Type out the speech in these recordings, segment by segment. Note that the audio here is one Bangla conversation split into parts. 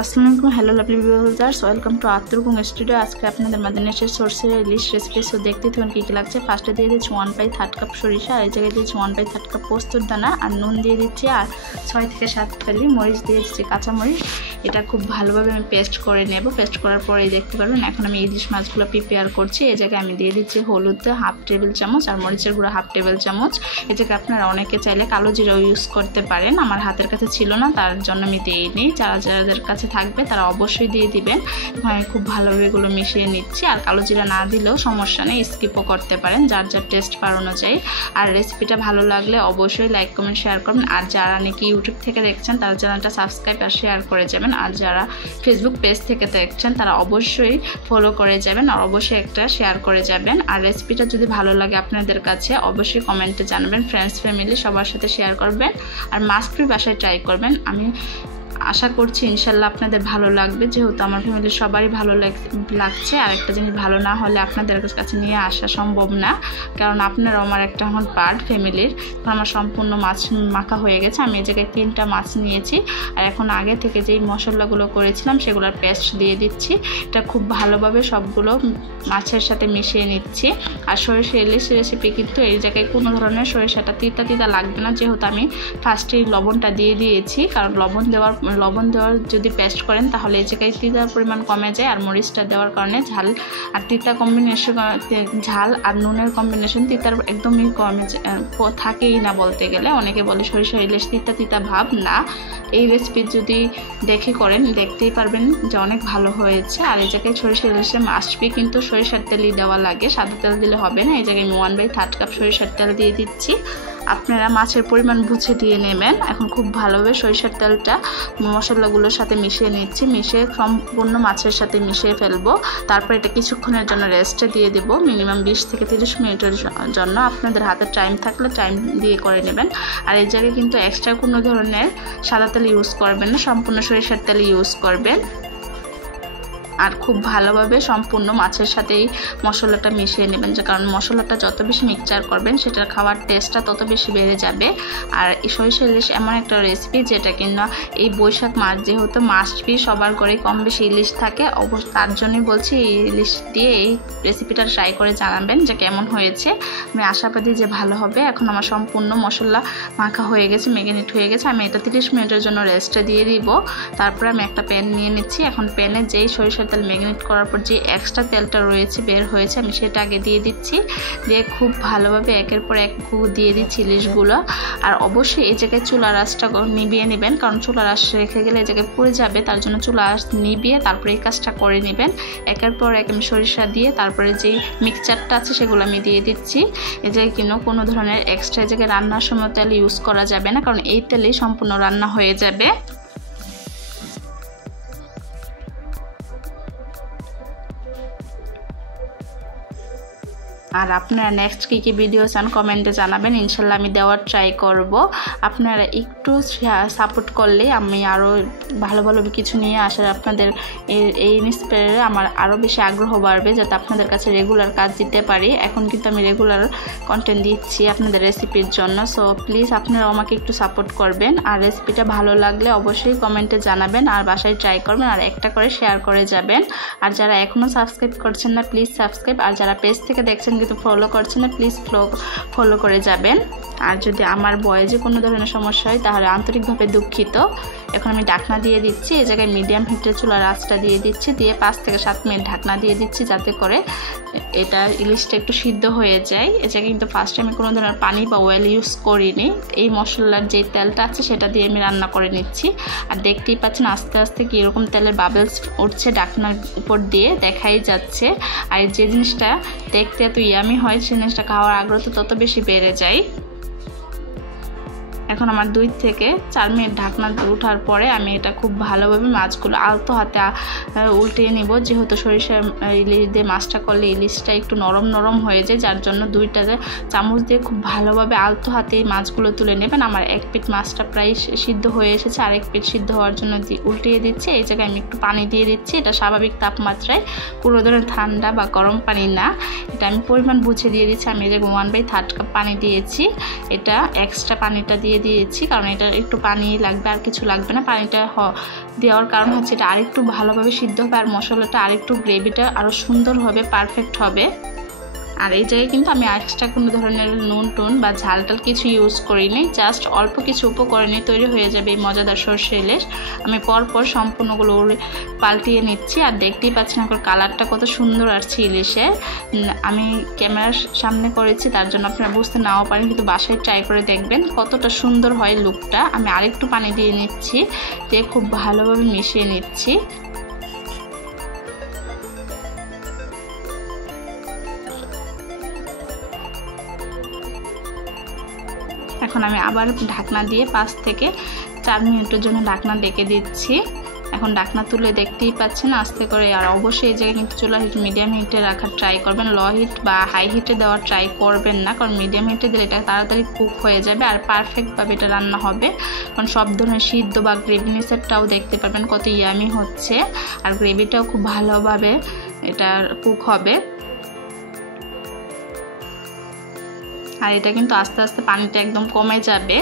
আসসালামু আলাইকুম, hello lovely viewers, welcome to Attur cooking studio. আজকে আপনাদের মাঝে নিয়ে এসেছি সরষের ইলিশ রেসিপি। সো দেখতে থাকুন কী কী লাগছে। ফার্স্টে দিয়ে দিচ্ছি 1/3 কাপ সরিষা, আর এই জায়গায় দিচ্ছি 1/3 কাপ পোস্তর দানা, আর নুন দিয়ে দিচ্ছি, আর 6 থেকে 7 ফালি মরিচ দিয়ে দিচ্ছি, কাঁচা মরিচ। এটা খুব ভালোভাবে আমি পেস্ট করে নেব। পেস্ট করার পরে দেখতে পারবেন এখন আমি ইলিশ মাছগুলো প্রিপেয়ার করছি। এই জায়গায় আমি দিয়ে দিচ্ছি হলুদ 1/2 টেবিল চামচ, আর মরিচের গুঁড়ো 1/2 টেবিল চামচ। এই জায়গায় আপনারা অনেকে চাইলে কালো জিরাও ইউজ করতে পারেন, আমার হাতের কাছে ছিল না তার জন্য আমি দিইনি। যাদের কাছে থাকবে তারা অবশ্যই দিয়ে দিবেন। এখন আমি খুব ভালোভাবে এগুলো মিশিয়ে নিচ্ছি। আর কালো জিরা না দিলেও সমস্যা নেই, স্কিপও করতে পারেন যার টেস্ট পার অনুযায়ী। আর রেসিপিটা ভালো লাগলে অবশ্যই লাইক কমেন্ট শেয়ার করবেন। আর যারা নাকি ইউটিউব থেকে দেখছেন তারা চ্যানেলটা সাবস্ক্রাইব আর শেয়ার করে যাবেন। আর যারা ফেসবুক পেজ থেকে দেখছেন তারা অবশ্যই ফলো করে যাবেন, আর অবশ্যই একটা শেয়ার করে যাবেন। আর রেসিপিটা যদি ভালো লাগে আপনাদের কাছে অবশ্যই কমেন্টে জানাবেন। ফ্রেন্ডস ফ্যামিলি সবার সাথে শেয়ার করবেন, আর মাস্ট বি বাসায় ট্রাই করবেন। আমি আশা করছি ইনশাল্লাহ আপনাদের ভালো লাগবে, যেহেতু আমার ফ্যামিলির সবারই ভালো লাগছে। আর একটা জিনিস ভালো না হলে আপনাদের কাছে নিয়ে আসা সম্ভব না, কারণ আপনারাও আমার একটা এখন পার্ট ফ্যামিলির। আমার সম্পূর্ণ মাছ মাখা হয়ে গেছে। আমি এই জায়গায় 3টা মাছ নিয়েছি, আর এখন আগে থেকে যেই মশলাগুলো করেছিলাম সেগুলোর পেস্ট দিয়ে দিচ্ছি। এটা খুব ভালোভাবে সবগুলো মাছের সাথে মিশিয়ে নিচ্ছি। আর সরিষা ইলিশ রেসিপি কিন্তু এই জায়গায় কোনো ধরনের সরিষাটা তিতা লাগবে না, যেহেতু আমি ফার্স্টেই লবণটা দিয়ে দিয়েছি। কারণ লবণ দেওয়ার যদি পেস্ট করেন তাহলে এই জায়গায় তিতার পরিমাণ কমে যায়। আর মরিচটা দেওয়ার কারণে ঝাল আর তিতা কম্বিনেশন, ঝাল আর নুনের কম্বিনেশন তিতার একদমই কমে থাকেই না বলতে গেলে। অনেকে বলে সরিষা ইলিশ তিতা ভাব না। এই রেসিপি যদি দেখে করেন দেখতেই পারবেন যে অনেক ভালো হয়েছে। আর এই জায়গায় সরিষা ইলিশে মাস্ট বি কিন্তু সরিষার তেলই দেওয়া লাগে, সাদা তেল দিলে হবে না। এই জায়গায় আমি 1/3 কাপ সরিষার তেল দিয়ে দিচ্ছি। আপনারা মাছের পরিমাণ বুঝে দিয়ে নেবেন। এখন খুব ভালোভাবে সরিষার তেলটা মশলাগুলোর সাথে মিশিয়ে নিচ্ছি, মিশিয়ে সম্পূর্ণ মাছের সাথে মিশিয়ে ফেলবো। তারপর এটা কিছুক্ষণের জন্য রেস্টে দিয়ে দেবো, মিনিমাম 20 থেকে 30 মিনিটের জন্য। আপনাদের হাতে টাইম থাকলে টাইম দিয়ে করে নেবেন। আর এই জায়গায় কিন্তু এক্সট্রা কোনো ধরনের সাদা তেল ইউজ করবেন না, সম্পূর্ণ সরিষার তেল ইউজ করবেন। আর খুব ভালোভাবে সম্পূর্ণ মাছের সাথেই মশলাটা মিশিয়ে নেবেন, যে কারণ মশলাটা যত বেশি মিক্সচার করবেন সেটার খাওয়ার টেস্টটা তত বেশি বেড়ে যাবে। আর এই সরিষা ইলিশ এমন একটা রেসিপি যেটা কিনা এই বৈশাখ মাস যেহেতু মাস্ট বি সবার ঘরে কম বেশি ইলিশ থাকে, তার জন্যই বলছি এই ইলিশ দিয়ে এই রেসিপিটা ট্রাই করে জানাবেন যে কেমন হয়েছে। আমি আশাবাদী যে ভালো হবে। এখন আমার সম্পূর্ণ মশলা মাখা হয়ে গেছে, ম্যারিনেট হয়ে গেছে। আমি এটা 30 মিনিটের জন্য রেস্টে দিয়ে দিব। তারপরে আমি একটা প্যান নিয়ে নিচ্ছি। এখন প্যানে যেই সরিষা তেল ম্যারিনেট করার পর যে এক্সট্রা তেলটা রয়েছে বের হয়েছে আমি সেটা আগে দিয়ে দিচ্ছি। দিয়ে খুব ভালোভাবে একের পর এক দিয়ে দিচ্ছি ইলিশগুলো। আর অবশ্যই এই জায়গায় চুলার আঁচটা নিভিয়ে নেবেন, কারণ চুলার আঁচ রেখে গেলে এই জায়গায় পুড়ে যাবে, তার জন্য চুলা আঁচ নিভিয়ে তারপরে এই কাজটা করে নেবেন। একের পর এক আমি সরিষা দিয়ে তারপরে যেই মিক্সচারটা আছে সেগুলো আমি দিয়ে দিচ্ছি। এই জায়গায় কোনো ধরনের এক্সট্রা এই জায়গায় রান্নার সময় তেল ইউজ করা যাবে না, কারণ এই তেলেই সম্পূর্ণ রান্না হয়ে যাবে। আর আপনারা নেক্সট কী ভিডিও চান কমেন্টে জানাবেন, ইনশাল্লাহ আমি দেওয়ার ট্রাই করব। আপনারা একটু সাপোর্ট করলে আমি আরও ভালো কিছু নিয়ে আসার আপনাদের এই ইন্সপায়ারে আমার আরও বেশি আগ্রহ বাড়বে, যাতে আপনাদের কাছে রেগুলার কাজ দিতে পারি। এখন কিন্তু আমি রেগুলার কন্টেন্ট দিচ্ছি আপনাদের রেসিপির জন্য। সো প্লিজ আপনারা আমাকে একটু সাপোর্ট করবেন। আর রেসিপিটা ভালো লাগলে অবশ্যই কমেন্টে জানাবেন, আর বাসায় ট্রাই করবেন, আর একটা করে শেয়ার করে যাবেন। আর যারা এখনও সাবস্ক্রাইব করছেন না প্লিজ সাবস্ক্রাইব, আর যারা পেজ থেকে দেখছেন কিন্তু ফলো করছেন না প্লিজ ফলো করে যাবেন। আর যদি আমার ভয়েসে কোনো ধরনের সমস্যা হয় তাহলে আন্তরিকভাবে দুঃখিত। এখন আমি ঢাকনা দিয়ে দিচ্ছি। এই জায়গায় মিডিয়াম হিটে চুলার আঁচটা দিয়ে দিচ্ছি, দিয়ে 5 থেকে 7 মিনিট ঢাকনা দিয়ে দিচ্ছি, যাতে করে এটা ইলিশটা একটু সিদ্ধ হয়ে যায়। এই জায়গায় কিন্তু ফার্স্টে আমি কোনো ধরনের পানি বা অয়েল ইউজ করিনি, এই মশলার যে তেলটা আছে সেটা দিয়ে আমি রান্না করে নিচ্ছি। আর দেখতেই পাচ্ছেন আস্তে আস্তে কীরকম তেলের বাবলস উঠছে ঢাকনার উপর দিয়ে, দেখাই যাচ্ছে। আর যে জিনিসটা দেখতে এত ইয়ামি হয় সেই জিনিসটা খাওয়ার আগ্রহ তত বেশি বেড়ে যায়। এখন আমার 2 থেকে 4 মিনিট ঢাকনা ওঠার পরে আমি এটা খুব ভালোভাবে মাছগুলো আলতো হাতে উল্টিয়ে নিব, যেহেতু সরিষা ইলিশ দিয়ে মাছটা করলে ইলিশটা একটু নরম হয়ে যায়, যার জন্য 2টা চামচ দিয়ে খুব ভালোভাবে আলতো হাতে মাছগুলো তুলে নেবেন। আমার 1 পিঠ মাছটা প্রায় সিদ্ধ হয়ে এসেছে, আর 1 পিঠ সিদ্ধ হওয়ার জন্য উল্টিয়ে দিচ্ছি। এই জায়গায় আমি একটু পানি দিয়ে দিচ্ছি। এটা স্বাভাবিক তাপমাত্রায়, কোনো ধরনের ঠান্ডা বা গরম পানি না, এটা আমি পরিমাণ বুঝে দিয়ে দিচ্ছি। আমি এই যে 1/3 কাপ পানি দিয়েছি, এটা এক্সট্রা পানিটা দিয়ে দিয়ে দিয়েছি, কারণ এটা একটু পানি লাগবে, আর কিছু লাগবে না। পানিটা দেওয়ার কারণ হচ্ছে এটা আরেকটু ভালোভাবে সিদ্ধ হবে আর মশলাটা আরেকটু গ্রেভিটা আরও সুন্দর হবে, পারফেক্ট হবে। আর এই জায়গায় কিন্তু আমি এক্সট্রা কোনো ধরনের নুন টুন বা ঝাল টাল কিছু ইউজ করিনি, জাস্ট অল্প কিছু উপকরণে তৈরি হয়ে যাবে এই মজাদার সরষে ইলিশ। আমি পরপর সম্পূর্ণগুলো পাল্টিয়ে নিচ্ছি, আর দেখতেই পাচ্ছেন এখন কালারটা কত সুন্দর আসছে ইলিশের। আমি ক্যামেরার সামনে করেছি তার জন্য আপনারা বুঝতে নাও পারেন, কিন্তু বাসায় ট্রাই করে দেখবেন কতটা সুন্দর হয় লুকটা। আমি আরেকটু পানি দিয়ে নিচ্ছি, দিয়ে খুব ভালোভাবে মিশিয়ে নিচ্ছি। এখন আমি আবার ঢাকনা দিয়ে 5 থেকে 4 মিনিটের জন্য ঢাকনা ডেকে দিচ্ছি। এখন ঢাকনা তুলে দেখতেই পাচ্ছেন আস্তে করে। আর অবশ্যই এই জায়গায় কিন্তু চুলা হিট মিডিয়াম হিটে রাখার ট্রাই করবেন, লো হিট বা হাই হিটে দেওয়ার ট্রাই করবেন না, কারণ মিডিয়াম হিটে দিলে এটা তাড়াতাড়ি কুক হয়ে যাবে আর পারফেক্টভাবে এটা রান্না হবে। কারণ সব ধরনের সিদ্ধ বা গ্রেভিনেসেরটাও দেখতে পারবেন কত ইয়ামি হচ্ছে, আর গ্রেভিটাও খুব ভালোভাবে এটা কুক হবে। আর এটা কিন্তু আস্তে আস্তে পানিটা একদম কমে যাবে।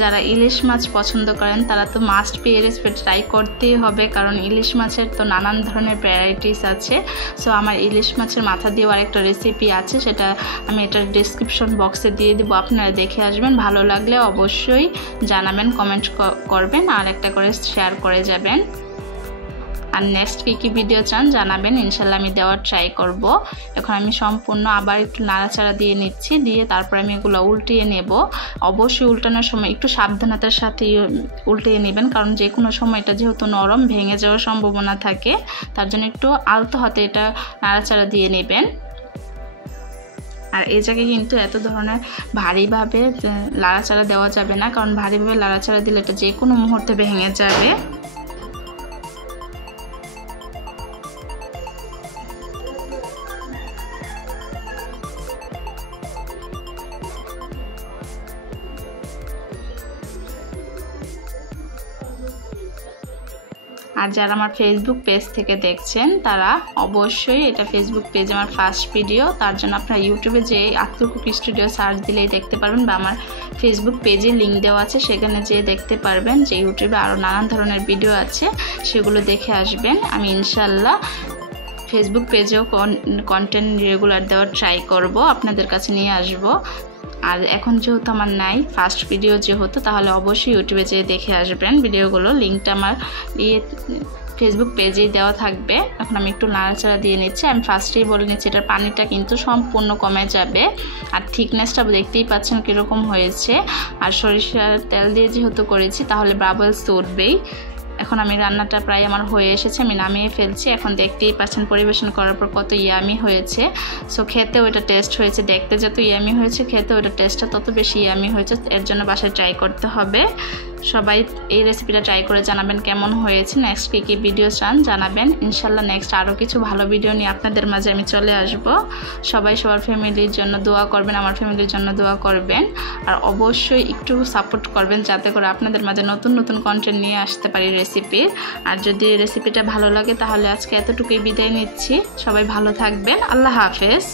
যারা ইলিশ মাছ পছন্দ করেন তারা তো মাস্ট বি এই রেসিপি ট্রাই করতেই হবে, কারণ ইলিশ মাছের তো নানান ধরনের ভ্যারাইটিস আছে। সো আমার ইলিশ মাছের মাথা দিয়েও আরেকটা রেসিপি আছে, সেটা আমি এটার ডেসক্রিপশন বক্সে দিয়ে দেবো, আপনারা দেখে আসবেন। ভালো লাগলে অবশ্যই জানাবেন, কমেন্ট করবেন আর একটা করে শেয়ার করে যাবেন। আর নেক্সট কী ভিডিও চান জানাবেন, ইনশাল্লাহ আমি দেওয়ার ট্রাই করব। এখন আমি সম্পূর্ণ আবার একটু নাড়াচাড়া দিয়ে নিচ্ছি, দিয়ে তারপর আমি এগুলো উল্টিয়ে নেব। অবশ্যই উল্টানোর সময় একটু সাবধানতার সাথে উল্টিয়ে নেবেন, কারণ যে কোনো সময় এটা যেহেতু নরম ভেঙে যাওয়ার সম্ভাবনা থাকে, তার জন্য একটু আলতো হাতে এটা নাড়াচাড়া দিয়ে নেবেন। আর এই জায়গায় কিন্তু এত ধরনের ভারীভাবে লাড়াচাড়া দেওয়া যাবে না, কারণ ভারীভাবে লাড়াচাড়া দিলে এটা যে কোনো মুহূর্তে ভেঙে যাবে। আর যারা আমার ফেসবুক পেজ থেকে দেখছেন তারা অবশ্যই, এটা ফেসবুক পেজ আমার ফার্স্ট ভিডিও, তার জন্য আপনারা ইউটিউবে যে আত্তু কুক স্টুডিও সার্চ দিলেই দেখতে পারবেন, বা আমার ফেসবুক পেজে লিঙ্ক দেওয়া আছে, সেখানে যেয়ে দেখতে পারবেন যে ইউটিউবে আরও নানান ধরনের ভিডিও আছে, সেগুলো দেখে আসবেন। আমি ইনশাল্লাহ ফেসবুক পেজেও কন্টেন্ট রেগুলার দেওয়ার ট্রাই করব, আপনাদের কাছে নিয়ে আসব। আর এখন যেহেতু আমার নাই ফার্স্ট ভিডিও যেহেতু, তাহলে অবশ্যই ইউটিউবে যেয়ে দেখে আসবেন ভিডিওগুলো। লিঙ্কটা আমার ফেসবুক পেজেই দেওয়া থাকবে। এখন আমি একটু নাড়াচাড়া দিয়ে নিচ্ছি। আমি ফার্স্টেই বলে নিচ্ছি এটার পানিটা কিন্তু সম্পূর্ণ কমে যাবে, আর থিকনেসটা দেখতেই পাচ্ছেন কীরকম হয়েছে। আর সরিষার তেল দিয়ে যেহেতু করেছি তাহলে বাবলস তো উঠবেই। এখন আমি রান্নাটা প্রায় আমার হয়ে এসেছে, আমি নামিয়ে ফেলছি। এখন দেখতেই পাচ্ছেন পরিবেশন করার পর কত ইয়ামি হয়েছে। সো খেতেও এটা টেস্ট হয়েছে, দেখতে যত ইয়ামি হয়েছে খেতেও এটা টেস্টটা তত বেশি ইয়ামি হয়েছে। এর জন্য বাসায় ট্রাই করতে হবে। সবাই এই রেসিপিটা ট্রাই করে জানাবেন কেমন হয়েছে। নেক্সট কী ভিডিও চান জানাবেন, ইনশাল্লাহ নেক্সট আরও কিছু ভালো ভিডিও নিয়ে আপনাদের মাঝে আমি চলে আসব। সবাই সবার ফ্যামিলির জন্য দোয়া করবেন, আমার ফ্যামিলির জন্য দোয়া করবেন, আর অবশ্যই একটু সাপোর্ট করবেন যাতে করে আপনাদের মাঝে নতুন নতুন কন্টেন্ট নিয়ে আসতে পারি রেসিপির। আর যদি রেসিপিটা ভালো লাগে তাহলে আজকে এতটুকুই বিদায় নিচ্ছি। সবাই ভালো থাকবেন, আল্লাহ হাফেজ।